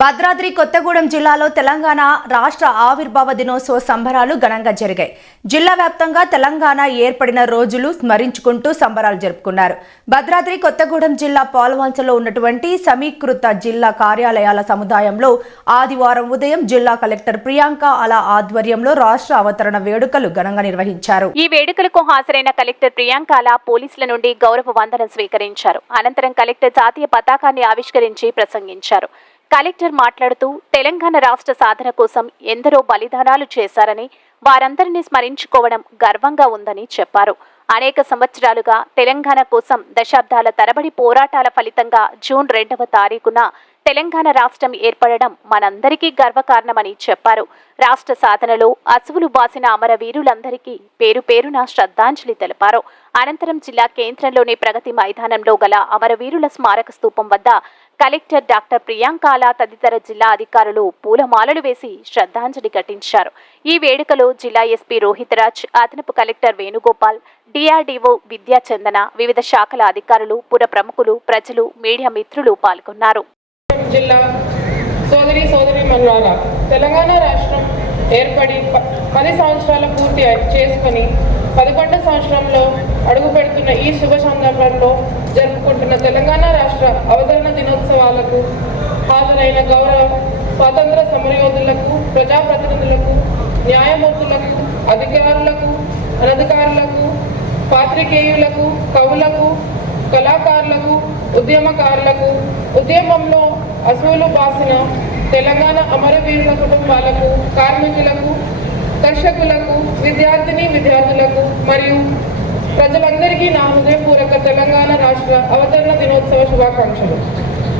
భద్రాద్రి కొత్తగూడెం జిల్లాలో తెలంగాణ రాష్ట్ర ఆవిర్భావ దినోత్సవ సంబరాలు ఘనంగా జరిగాయి. జిల్లా వ్యాప్తంగా తెలంగాణ ఏర్పడిన రోజులు స్మరించుకుంటూ సంబరాలు జరుపుకున్నారు. భద్రాద్రి కొత్తగూడెం జిల్లా పాల్వంచలో ఉన్నటువంటి సమీకృత జిల్లా కార్యాలయాల సముదాయంలో ఆదివారం ఉదయం జిల్లా కలెక్టర్ ప్రియాంక అలా ఆధ్వర్యంలో రాష్ట్ర అవతరణ వేడుకలు ఘనంగా నిర్వహించారు. ఈ వేడుకలకు హాజరైన కలెక్టర్ ప్రియాంకాల పోలీసుల నుండి గౌరవ వందనం స్వీకరించారు. అనంతరం కలెక్టర్ జాతీయ పతాకాన్ని ఆవిష్కరించి ప్రసంగించారు. కలెక్టర్ మాట్లాడుతూ తెలంగాణ రాష్ట్ర సాధన కోసం ఎందరో బలిదానాలు చేశారని వారందరినీ స్మరించుకోవడం గర్వంగా ఉందని చెప్పారు. అనేక సంవత్సరాలుగా తెలంగాణ కోసం దశాబ్దాల తరబడి పోరాటాల ఫలితంగా జూన్ రెండవ తారీఖున తెలంగాణ రాష్ట్రం ఏర్పడడం మనందరికీ గర్వకారణమని చెప్పారు. రాష్ట్ర సాధనలో అసువులు బాసిన అమరవీరులందరికీ పేరు పేరున శ్రద్ధాంజలి తెలిపారు. అనంతరం జిల్లా కేంద్రంలోని ప్రగతి మైదానంలో గల అమరవీరుల స్మారక స్థూపం వద్ద కలెక్టర్ డాక్టర్ ప్రియాంకాల తదితర జిల్లా అధికారులు పూలమాలలు వేసి శ్రద్ధాంజలి ఘటించారు. ఈ వేడుకలో జిల్లా ఎస్పీ రోహిత్ రాజ్ అదనపు కలెక్టర్ వేణుగోపాల్ డిఆర్డీఓ విద్యాచందన వివిధ శాఖల అధికారులు పుర ప్రముఖులు ప్రజలు మీడియా మిత్రులు పాల్గొన్నారు. జిల్లా సోదరి సోదరి మనులారా తెలంగాణ రాష్ట్రం ఏర్పడి పది సంవత్సరాల పూర్తి చేసుకుని పదకొండు సంవత్సరంలో అడుగు పెడుతున్న ఈ శుభ సందర్భంలో జరుపుకుంటున్న తెలంగాణ రాష్ట్ర అవతరణ దినోత్సవాలకు హాజరైన గౌరవ స్వాతంత్ర సమరయోధులకు ప్రజాప్రతినిధులకు న్యాయమూర్తులకు అధికారులకు అనధికారులకు పాత్రికేయులకు కవులకు కళాకారులకు ఉద్యమకారులకు ఉద్యమంలో అసూలు బాసిన తెలంగాణ అమరవీరుల కుటుంబాలకు కార్మికులకు దర్శకులకు విద్యార్థిని విద్యార్థులకు మరియు ప్రజలందరికీ నా హృదయపూర్వక తెలంగాణ రాష్ట్ర అవతరణ దినోత్సవ శుభాకాంక్షలు.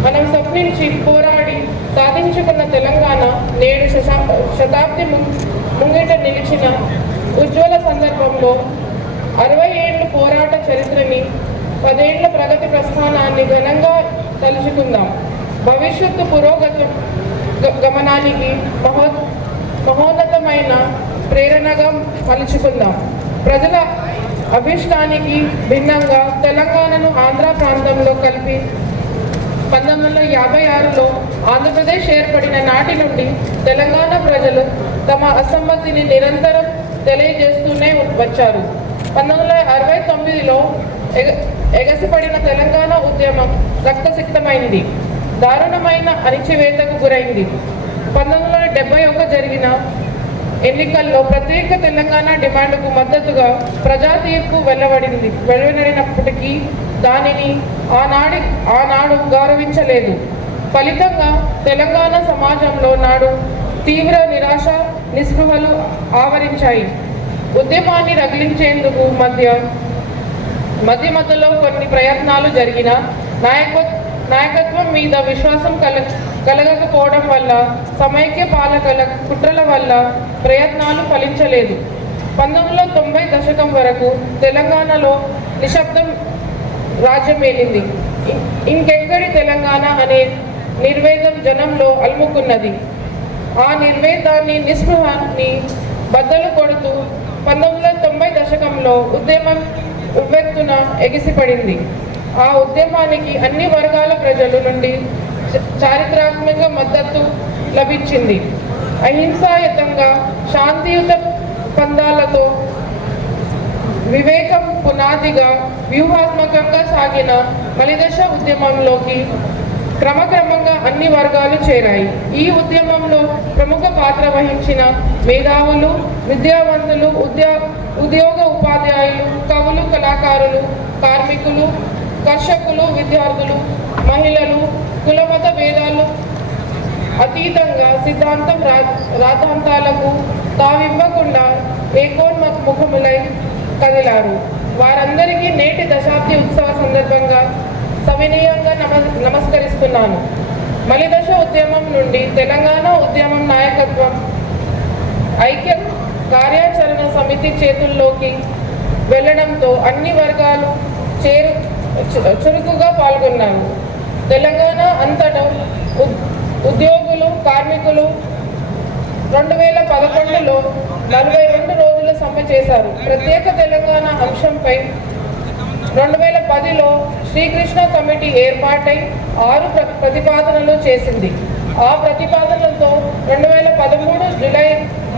మనం స్వప్నించి పోరాడి సాధించుకున్న తెలంగాణ నేడు శతాబ్ది ముంగిట నిలిచిన ఉజ్వల సందర్భంలో అరవై ఏళ్ళు పోరాట చరిత్రని పదేళ్ళ ప్రగతి ప్రస్థానాన్ని ఘనంగా తలుచుకుందాం. భవిష్యత్తు పురోగతి గ- గమనానికి మహో మహోన్నతమైన ప్రేరణగా మలుచుకుందాం. ప్రజల అభిష్టానికి భిన్నంగా తెలంగాణను ఆంధ్ర ప్రాంతంలో కలిపి పంతొమ్మిది వందల యాభై ఆరులో ఆంధ్రప్రదేశ్ ఏర్పడిన నాటి నుండి తెలంగాణ ప్రజలు తమ అసమ్మతిని నిరంతరం తెలియజేస్తూనే వచ్చారు. పంతొమ్మిది వందల అరవై తొమ్మిదిలో ఎగ ఎగసిపడిన తెలంగాణ ఉద్యమం రక్తసిక్తమైంది. దారుణమైన అణిచివేతకు గురైంది. పంతొమ్మిది వందల డెబ్బై ఒక జరిగిన ఎన్నికల్లో ప్రత్యేక తెలంగాణ డిమాండ్కు మద్దతుగా ప్రజా తీర్పు వెలువడింది వెలువడినప్పటికీ దానిని ఆనాడి ఆనాడు గౌరవించలేదు. ఫలితంగా తెలంగాణ సమాజంలో నాడు తీవ్ర నిరాశ నిస్పృహలు ఆవరించాయి. ఉద్యమాన్ని రగిలించేందుకు మధ్య మధ్య మధ్యలో కొన్ని ప్రయత్నాలు జరిగిన నాయక నాయకత్వం మీద విశ్వాసం కల కలగకపోవడం వల్ల సమైక్య పాలకల కుట్రల వల్ల ప్రయత్నాలు ఫలించలేదు. పంతొమ్మిది తొంభై దశకం వరకు తెలంగాణలో నిశ్శబ్దం రాజ్యమేలింది. ఇంకెక్కడి తెలంగాణ అనే నిర్వేదం జనంలో అలుముకున్నది. ఆ నిర్వేదాన్ని నిస్పృహాన్ని బద్దలు కొడుతూ పంతొమ్మిది వందల తొంభై దశకంలో ఉద్యమం ఉవ్వెత్తున ఎగిసిపడింది. ఆ ఉద్యమానికి అన్ని వర్గాల ప్రజల నుండి చారిత్రాత్మక మద్దతు లభించింది. అహింసాయుతంగా శాంతియుత పందాలతో వివేకం పునాదిగా వ్యూహాత్మకంగా సాగిన మలిదశ ఉద్యమంలోకి క్రమక్రమంగా అన్ని వర్గాలు చేరాయి. ఈ ఉద్యమంలో ప్రముఖ పాత్ర వహించిన మేధావులు విద్యావంతులు ఉద్యో ఉద్యోగ ఉపాధ్యాయులు కవులు కళాకారులు కార్మికులు కర్షకులు విద్యార్థులు మహిళలు కులమత భేదాలు అతీతంగా సిద్ధాంతం రా రాద్ధాంతాలకు తావివ్వకుండా ఏకోన్ముఖములై కదిలారు. వారందరికీ నేటి దశాబ్ది ఉత్సవ సందర్భంగా సవినీయంగా నమ నమస్కరిస్తున్నాను. మలిదశ ఉద్యమం నుండి తెలంగాణ ఉద్యమం నాయకత్వం ఐక్య కార్యాచరణ సమితి చేతుల్లోకి వెళ్ళడంతో అన్ని వర్గాలు చేరు చురుకుగా పాల్గొన్నారు తెలంగాణ అంతటా ఉద్యోగులు కార్మికులు రెండు వేల పదకొండులో నలభై రెండు రోజుల సమ్మె చేశారు. ప్రత్యేక తెలంగాణ అంశంపై రెండు వేల పదిలో శ్రీకృష్ణ కమిటీ ఏర్పాటై ఆరు ప్రతిపాదనలు చేసింది. ఆ ప్రతిపాదనలతో రెండు వేల పదమూడు జూలై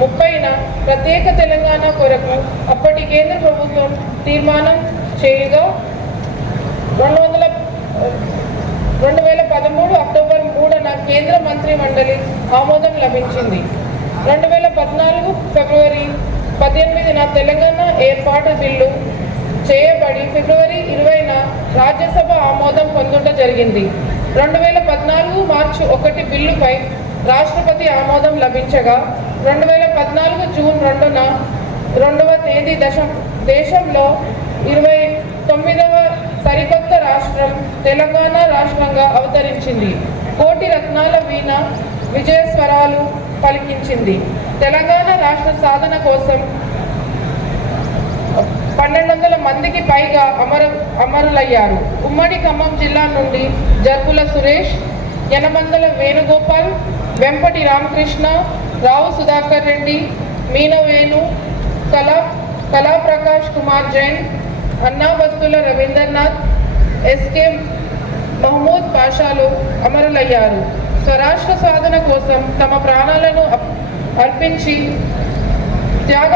ముప్పైన ప్రత్యేక తెలంగాణ కొరకు అప్పటి కేంద్ర ప్రభుత్వం తీర్మానం చేయగా రెండు వందల రెండు వేల పదమూడు అక్టోబర్ మూడున కేంద్ర మంత్రి మండలి ఆమోదం లభించింది. రెండు వేల పద్నాలుగు ఫిబ్రవరి పద్దెనిమిదిన తెలంగాణ ఏర్పాటు బిల్లు చేయబడి ఫిబ్రవరి ఇరవైన రాజ్యసభ ఆమోదం పొందుట జరిగింది. రెండు వేల పద్నాలుగు మార్చి ఒకటి బిల్లుపై రాష్ట్రపతి ఆమోదం లభించగా రెండు వేల పద్నాలుగు జూన్ రెండున రెండవ తేదీ దశ దేశంలో ఇరవై తొమ్మిదవ సరికొత్త రాష్ట్రం తెలంగాణ రాష్ట్రంగా అవతరించింది. కోటి రత్నాల వీణ విజయస్వరాలు పలికించింది. తెలంగాణ రాష్ట్ర సాధన కోసం పన్నెండు వందల మందికి పైగా అమర అమరులయ్యారు. ఉమ్మడి ఖమ్మం జిల్లా నుండి జర్పుల సురేష్ యనమందల వేణుగోపాల్ వెంపటి రామకృష్ణ రావు సుధాకర్ రెడ్డి మీనవేణు కళా కళాప్రకాష్ కుమార్ జైన్ అన్నాబత్తుల రవీంద్రనాథ్ ఎస్కే మహమూద్ పాషాలు అమరులయ్యారు. స్వరాష్ట్ర సాధన కోసం తమ ప్రాణాలను అప్- అర్పించి త్యాగ